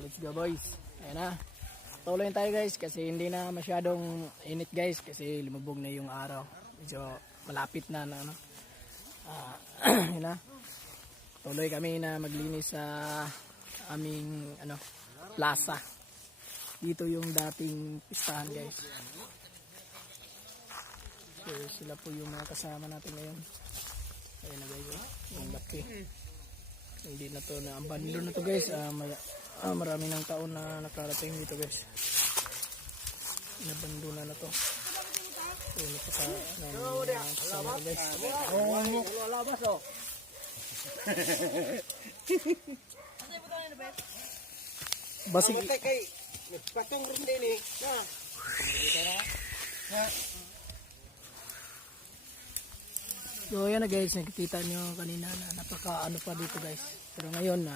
let's go boys. Ayan na. Tuloy tayo guys kasi hindi na masyadong init guys kasi lumubog na yung araw. Medyo malapit na ano. Ayan na. Tuloy kami na maglinis sa aming plaza. Dito yung dating pistahan guys. So sila po yung mga kasama natin ngayon. Ayan na guys, yung laki. Hindi na to na abandon na to guys. Marami ng taon na nakarating dito guys. Inabandona na to. So napaka kasama to guys. Basig kay patong rin din eh. So ayan na guys, nakikita nyo kanina na napaka pa dito guys. Pero ngayon